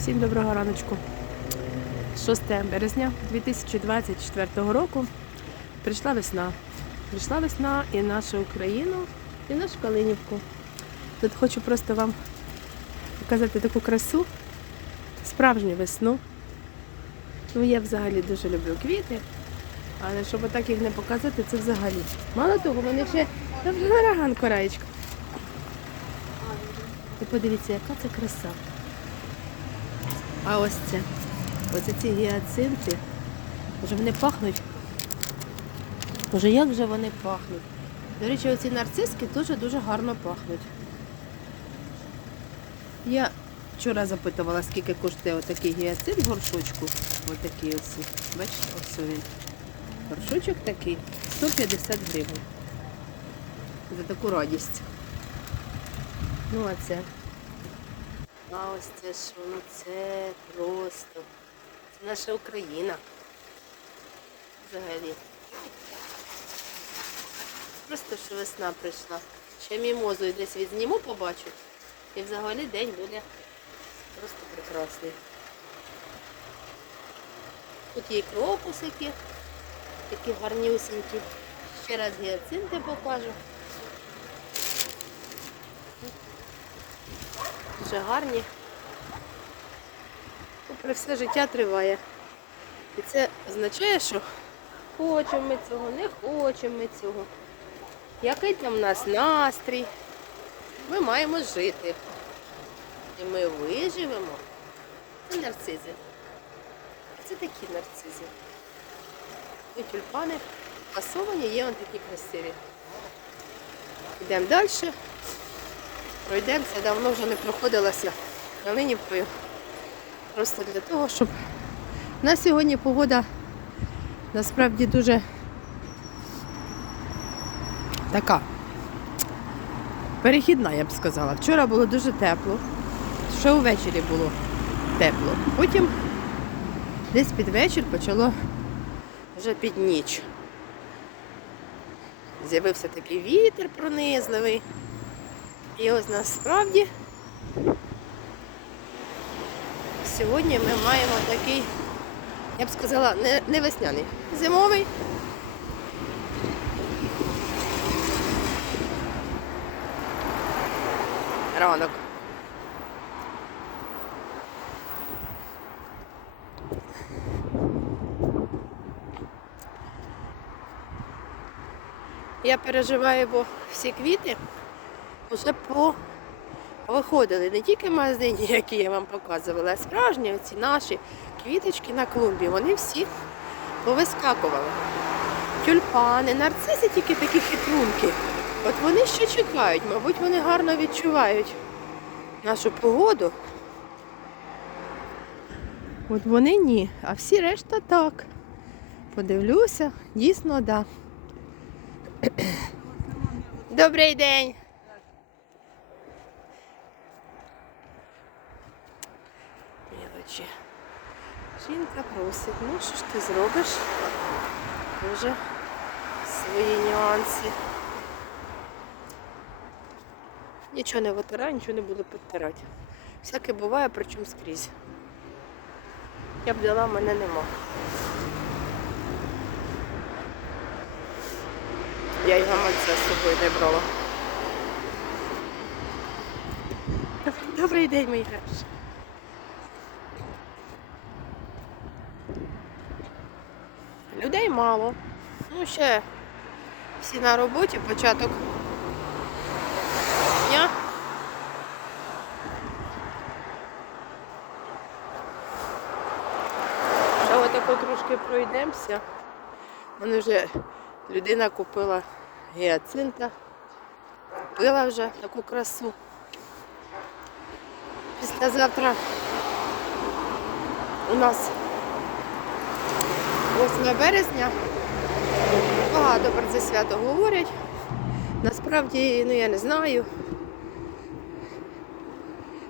Всім доброго раночку. 6 березня 2024 року прийшла весна. Прийшла весна і нашу Україну, і нашу Калинівку. Тут хочу просто вам показати таку красу, справжню весну. Ну, я взагалі дуже люблю квіти, але щоб отак їх не показати, це взагалі. Мало того, вони ще ранку, Раєчка. І подивіться, яка це краса. А ось це. Ось ці гіацинти. Може вони пахнуть. Може як же вони пахнуть? До речі, оці нарциски теж дуже гарно пахнуть. Я вчора запитувала, скільки коштує отакий гіацинт в горшочку. Отакий ось. Бачите, ось він. Горшочок такий 150 гривень. За таку радість. Ну, а це. Це що, ну це просто. Це наша Україна. Взагалі. Просто що весна прийшла. Ще мімозу і десь відзніму, побачу. І взагалі день буде просто прекрасний. Тут є крокусики, такі гарнюсінькі. Ще раз гіацинти покажу. Дуже гарні. Попри все життя триває. І це означає, що хочемо ми цього, не хочемо ми цього. Який там у нас настрій. Ми маємо жити. І ми виживемо. Це нарцизи. Це такі нарцизи. І тюльпани фасовані, є вони такі красиві. Йдемо далі. Пройдемося, давно вже не проходилася Галинівкою. Просто для того, щоб на сьогодні погода насправді дуже така перехідна, я б сказала. Вчора було дуже тепло, ще увечері було тепло. Потім десь під вечір почало вже під ніч. З'явився такий вітер пронизливий. І ось насправді сьогодні ми маємо такий, я б сказала, не, не весняний, зимовий. Ранок. Я переживаю, бо всі квіти вже по виходили не тільки магазині, які я вам показувала, а справжні оці наші квіточки на клумбі. Вони всі повискакували. Тюльпани, нарциси тільки такі хитрунки. От вони ще чекають, мабуть, вони гарно відчувають нашу погоду. От вони ні, а всі решта так. Подивлюся, дійсно, так. Да. Добрий день. Мілочі. Жінка просить, ну що ж ти зробиш? Дуже свої нюанси. Нічого не витираю, нічого не буду підтирати. Всяке буває, причому скрізь. Я б дала, мене нема. Я й гаманця з собою не брала. Добрий, день, мої хороші. Людей мало. Ну, ще всі на роботі, початок дня. Ще отако трошки пройдемося. Вони вже людина купила гіацинта, купила вже таку красу. Післязавтра у нас 8 березня. Багато про це свято говорять. Насправді, ну я не знаю.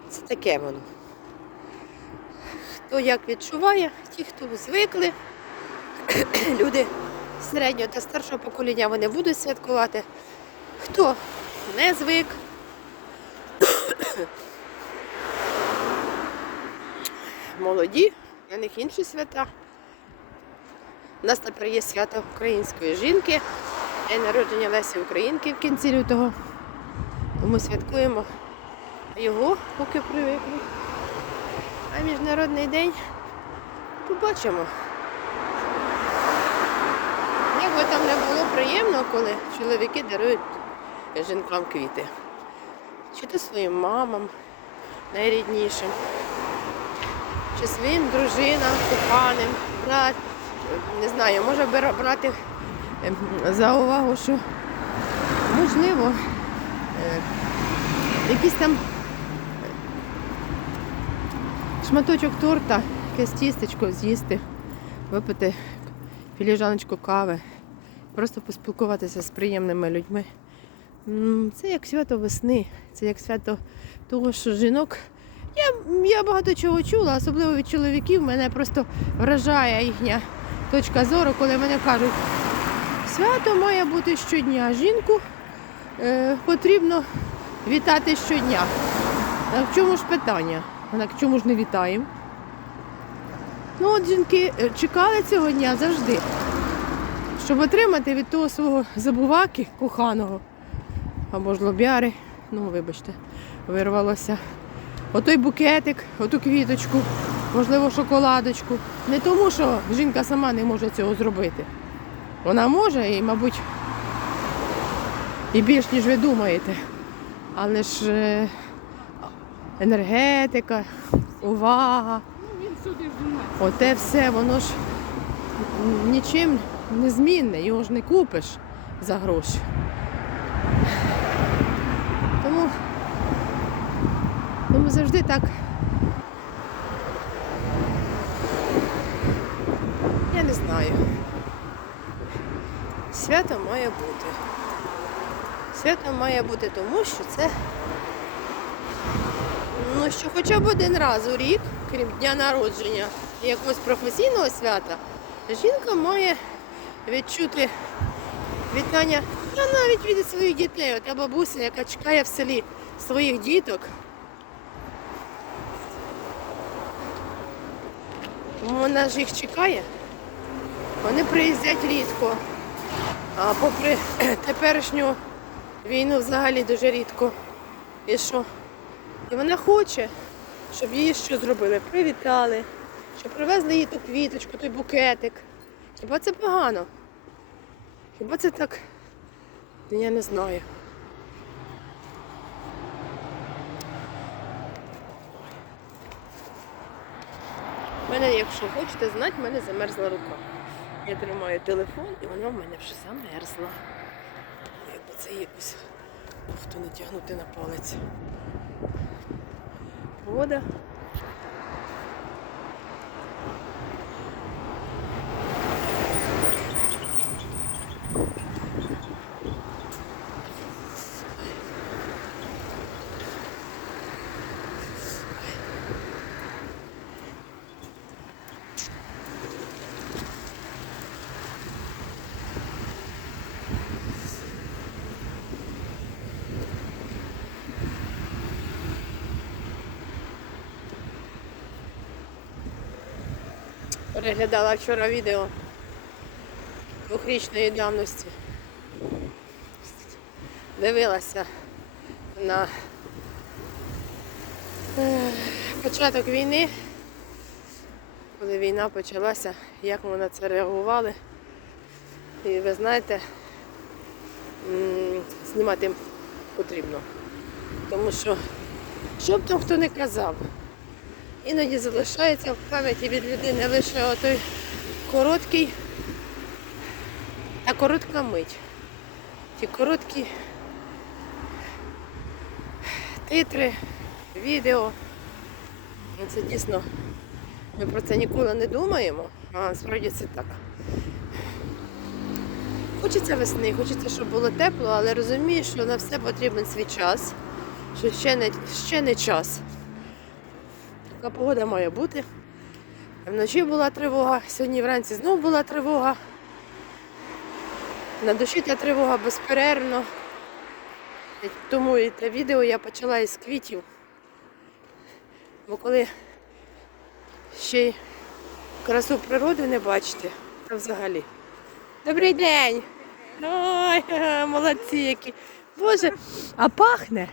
Це таке воно. Хто як відчуває, ті, хто звикли, люди середнього та старшого покоління вони будуть святкувати. Хто не звик, молоді, для них інші свята. У нас тепер є свято української жінки, день народження Лесі Українки в кінці лютого. Тому святкуємо його, поки привикли. А міжнародний день побачимо. Як би там не було приємно, коли чоловіки дарують жінкам квіти. Чи то своїм мамам найріднішим, чи своїм дружинам, коханим, брат, не знаю, може брати ем, за увагу, що можливо е, якийсь там шматочок торта, якесь тістечко з'їсти, випити філіжаночку кави, просто поспілкуватися з приємними людьми. Це як свято весни, це як свято того, що жінок. Я, я багато чого чула, особливо від чоловіків. Мене просто вражає їхня точка зору, коли мене кажуть, свято має бути щодня. Жінку е, потрібно вітати щодня. А в чому ж питання? Вона в чому ж не вітаємо? Ну от жінки е, чекали цього дня завжди, щоб отримати від того свого забуваки коханого або ж лобяри, ну вибачте, вирвалося. Отой букетик, оту квіточку, можливо, шоколадочку. Не тому, що жінка сама не може цього зробити. Вона може і, мабуть, і більш, ніж ви думаєте. Але ж е, енергетика, увага, оте все, воно ж нічим не змінне, його ж не купиш за гроші. Тому, тому завжди так. Не знаю. Свято має бути. Свято має бути тому, що це ну, що хоча б один раз у рік, крім дня народження і якогось професійного свята, жінка має відчути вітання та навіть від своїх дітей. Ота бабуся, яка чекає в селі своїх діток. Вона ж їх чекає. Вони приїздять рідко. А попри теперішню війну взагалі дуже рідко. І що? І вона хоче, щоб її що зробили? Привітали, щоб привезли їй ту квіточку, той букетик. Хіба це погано? Хіба це так? Я не знаю. У мене, якщо хочете знати, в мене замерзла рука. Я тримаю телефон і вона в мене вже замерзла. Якби це якось кофту натягнути на палець. Погода. Переглядала вчора відео двохрічної давності. Дивилася на е, початок війни, коли війна почалася, як ми на це реагували. І ви знаєте, знімати потрібно. Тому що, що б там хто не казав, іноді залишається в пам'яті від людини лише той короткий та коротка мить. Ті короткі титри, відео. Це дійсно, ми про це ніколи не думаємо, а насправді це так. Хочеться весни, хочеться, щоб було тепло, але розумієш, що на все потрібен свій час, що ще не, ще не час. Така погода має бути. Вночі була тривога, сьогодні вранці знов була тривога. На душі та тривога безперервно. Тому і те відео я почала із квітів. Бо коли ще й красу природи не бачите. Та взагалі. Добрий день! Ой, молодці які. Боже, а пахне?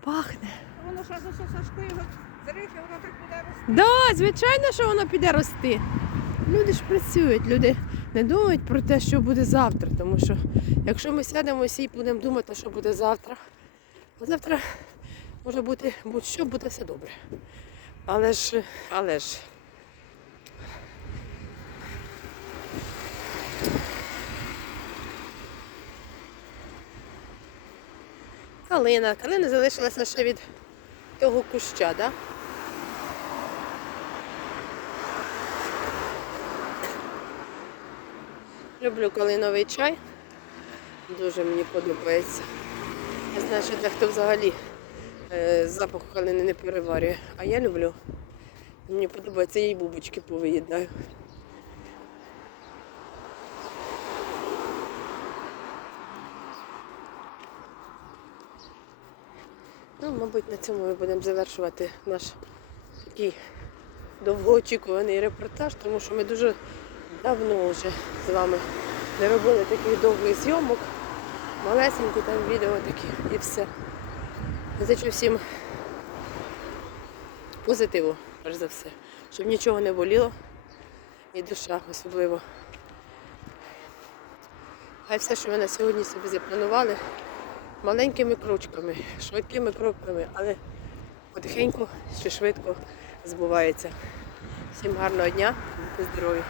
Пахне. Воно що за Сашко і воно так буде рости. Да, звичайно, що воно піде рости. Люди ж працюють, люди не думають про те, що буде завтра. Тому що якщо ми сядемо всі і будемо думати, що буде завтра, а завтра може бути будь-що, буде все добре. Але ж, але ж. Калина. Калина залишилася ще від того куща, да? Люблю калиновий чай. Дуже мені подобається. Я знаю, що дехто взагалі е, запах калини не переварює. А я люблю. Мені подобається, я їй бубочки повиїдаю. Ну, мабуть, на цьому ми будемо завершувати наш такий довгоочікуваний репортаж, тому що ми дуже давно вже з вами не робили таких довгих зйомок. Малесенькі там відео такі і все. Зачу всім позитиву, перш за все, щоб нічого не боліло, і душа особливо. Хай все, що ви на сьогодні собі запланували, маленькими крочками, швидкими кроками, але потихеньку чи швидко збувається. Всім гарного дня, будьте здорові!